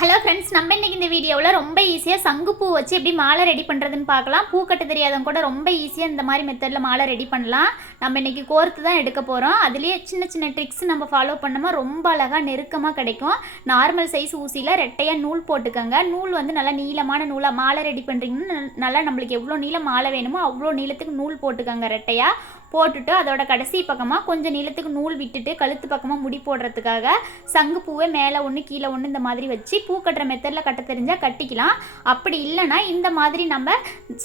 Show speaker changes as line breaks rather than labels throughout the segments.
Hello friends நம்ம இன்னைக்கு இந்த வீடியோவில் ரொம்ப ஈஸியாக சங்குப்பூ வச்சு எப்படி மாலை ரெடி பண்ணுறதுன்னு பார்க்கலாம். பூ கட்ட தெரியாதவங்க கூட ரொம்ப ஈஸியாக இந்த மாதிரி மெத்தடில் மாலை ரெடி பண்ணலாம். நம்ம இன்னைக்கு கோர்த்து தான் எடுக்க போகிறோம் அதுலேயே சின்ன சின்ன ட்ரிக்ஸ் நம்ம ஃபாலோ பண்ணோமா ரொம்ப அழகாக நெருக்கமாக கிடைக்கும். நார்மல் சைஸ் ஊசியில் ரெட்டையாக நூல் போட்டுக்கோங்க. நூல் வந்து நல்லா நீளமான நூலாக மாலை ரெடி பண்ணுறீங்கன்னு நல்லா நம்மளுக்கு எவ்வளோ நீளம் மாலை வேணுமோ அவ்வளோ நீளத்துக்கு நூல் போட்டுக்கோங்க ரெட்டையாக போட்டுட்டு அதோட கடைசி பக்கமாக கொஞ்சம் நீளத்துக்கு நூல் விட்டுட்டு கழுத்து பக்கமாக முடி போடுறதுக்காக சங்கு பூவை மேலே ஒன்று கீழே ஒன்று இந்த மாதிரி வச்சு பூ கட்டுற மெத்தடில் கட்ட தெரிஞ்சால் கட்டிக்கலாம். அப்படி இல்லைன்னா இந்த மாதிரி நம்ம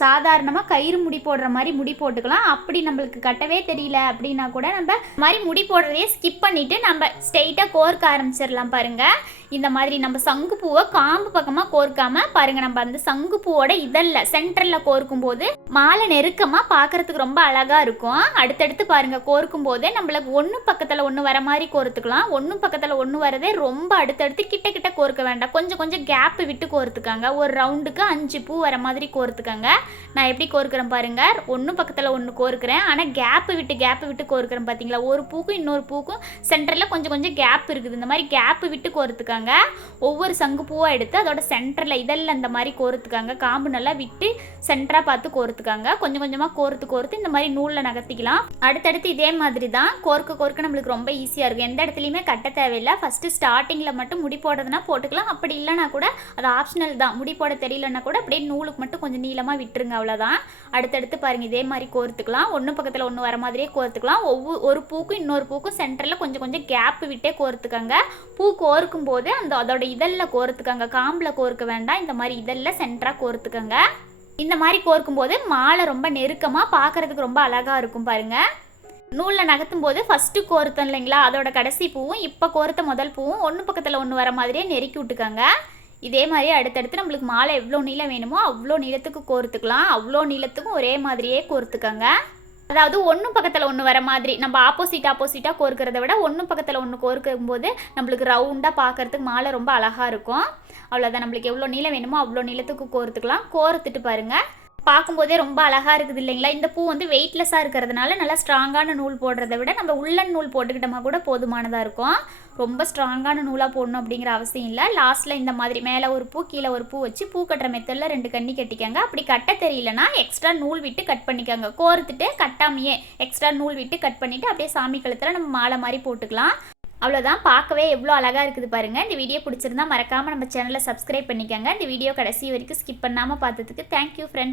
சாதாரணமாக கயிறு முடி போடுற மாதிரி முடி போட்டுக்கலாம். அப்படி நம்மளுக்கு கட்டவே தெரியல அப்படின்னா கூட நம்ம மாதிரி முடி போடுறதையே ஸ்கிப் பண்ணிவிட்டு நம்ம ஸ்ட்ரெயிட்டாக கோர்க்க ஆரம்பிச்சிடலாம் பாருங்கள் இந்த மாதிரி நம்ம சங்கு பூவை காம்பு பக்கமாக கோர்க்காமல் பாருங்க நம்ம அந்த சங்கு பூவோட இதழில் சென்டரில் கோர்க்கும் போது மாலை நெருக்கமாக பார்க்கறதுக்கு ரொம்ப அழகாக இருக்கும். அடுத்தடுத்து பாருங்கள் கோர்க்கும் போதே நம்மளுக்கு ஒன்று பக்கத்தில் ஒன்று வர மாதிரி கோர்த்துக்கலாம். ஒன்று பக்கத்தில் ஒன்று வரதே ரொம்ப அடுத்தடுத்து கிட்ட கிட்ட கோர்க்க வேண்டாம். கொஞ்சம் கொஞ்சம் கேப்பு விட்டு கோர்த்துக்காங்க. ஒரு ரவுண்டுக்கு அஞ்சு பூ வர மாதிரி கோர்த்துக்கங்க. நான் எப்படி கோர்க்குறேன் பாருங்க. ஒன்று பக்கத்தில் ஒன்று கோர்க்குறேன். ஆனால் கேப்பு விட்டு கேப்பு விட்டு கோர்க்குறேன் பார்த்தீங்களா ஒரு பூக்கும் இன்னொரு பூக்கும் சென்டரில் கொஞ்சம் கொஞ்சம் கேப் இருக்குது. இந்த மாதிரி கேப்பு விட்டு கோர்த்துக்காங்க. ஒவ்வொரு சங்கு பூவாக எடுத்து அதோட சென்டரில் இதழில் இந்த மாதிரி கோர்த்துக்காங்க. காம்பு நல்லா விட்டு சென்டராக பார்த்து கோர்த்துக்காங்க. கொஞ்சம் கொஞ்சமாக கோர்த்து கோர்த்து இந்த மாதிரி நூலில் நகர்த்திக்கலாம். அடுத்தடுத்து இதே மாதிரி தான் கோர்க்க கோர்க்க நம்மளுக்கு ரொம்ப ஈஸியாக இருக்கும். எந்த இடத்துலையுமே கட்ட தேவையில்லை. ஃபஸ்ட்டு ஸ்டார்டிங்கில் மட்டும் முடி போடுறதுனா போட்டுக்கலாம். அப்படி இல்லைனா கூட அது ஆப்ஷனல் தான். முடி போட தெரியலன்னா கூட அப்படியே நூலுக்கு மட்டும் கொஞ்சம் நீளமாக விட்டுருங்க அவ்வளோதான் அடுத்தடுத்து பாருங்கள் இதே மாதிரி கோர்த்துக்கலாம். ஒன்று பக்கத்தில் ஒன்று வர மாதிரியே கோர்த்துக்கலாம். ஒவ்வொரு ஒரு பூக்கும் இன்னொரு பூக்கும் சென்டரில் கொஞ்சம் கொஞ்சம் கேப் விட்டே கோர்த்துக்கங்க. பூ கோர்க்கும் போது அந்த அதோட இதழில் கோர்த்துக்கங்க. காம்பில் கோர்க்க வேண்டாம். இந்த மாதிரி இதழில் சென்டராக கோர்த்துக்கங்க. இந்த மாதிரி கோர்க்கும் போது மாலை ரொம்ப நெருக்கமாக பார்க்கறதுக்கு ரொம்ப அழகாக இருக்கும் பாருங்கள் நூலில் நகர்த்தும் போது ஃபஸ்ட்டு கோர்த்தோம் இல்லைங்களா? அதோட கடைசி பூவும் இப்போ கோர்த்த முதல் பூவும் ஒன்று பக்கத்தில் ஒன்று வர மாதிரியே நெருக்கி விட்டுக்கோங்க. இதே மாதிரி அடுத்தடுத்து நம்மளுக்கு மாலை எவ்வளோ நீளம் வேணுமோ அவ்வளோ நீளத்துக்கு கோர்த்துக்கலாம். அவ்வளோ நீளத்துக்கும் ஒரே மாதிரியே கோர்த்துக்கோங்க. அதாவது ஒன்று பக்கத்தில் ஒன்று வர மாதிரி நம்ம ஆப்போசிட் ஆப்போசிட்டாக கோர்க்கிறத விட ஒன்று பக்கத்தில் ஒன்று கோர்க்கும் போது நம்மளுக்கு ரவுண்டாக பார்க்கறதுக்கு மாலை ரொம்ப அழகாக இருக்கும். அவ்வளோதான் நம்மளுக்கு எவ்வளோ நீளம் வேணுமோ அவ்வளோ நீளத்துக்கு கோர்த்துக்கலாம். கோர்த்துட்டு பாருங்கள் பார்க்கும்போதே ரொம்ப அழகாக இருக்குது இல்லைங்களா? இந்த பூ வந்து வெயிட்லெஸ்ஸாக இருக்கிறதுனால நல்லா ஸ்ட்ராங்கான நூல் போடுறத விட நம்ம உள்ளன் நூல் போட்டுக்கிட்டோமா கூட போதுமானதாக இருக்கும். ரொம்ப ஸ்ட்ராங்கான நூலாக போடணும் அப்படிங்கிற அவசியம் இல்லை. லாஸ்ட்டில் இந்த மாதிரி மேலே ஒரு பூ கீழே ஒரு பூ வச்சு பூ கட்டுற மெத்தடில் ரெண்டு கண்ணி கட்டிக்கங்க. அப்படி கட்ட தெரியலனா எக்ஸ்ட்ரா நூல் விட்டு கட் பண்ணிக்கோங்க. கோர்த்துட்டு கட்டாமையே எக்ஸ்ட்ரா நூல் விட்டு கட் பண்ணிவிட்டு அப்படியே சாமி கழுத்தில் நம்ம மாலை மாதிரி போட்டுக்கலாம். அவ்வளோதான் பார்க்கவே எவ்வளோ அழகாக இருக்குது பாருங்கள் இந்த வீடியோ பிடிச்சிருந்தா மறக்காமல் நம்ம சேனலை சப்ஸ்கிரைப் பண்ணிக்கோங்க. இந்த வீடியோ கடைசி வரைக்கும் ஸ்கிப் பண்ணாமல் பார்த்ததுக்கு தேங்க்யூ ஃப்ரெண்ட்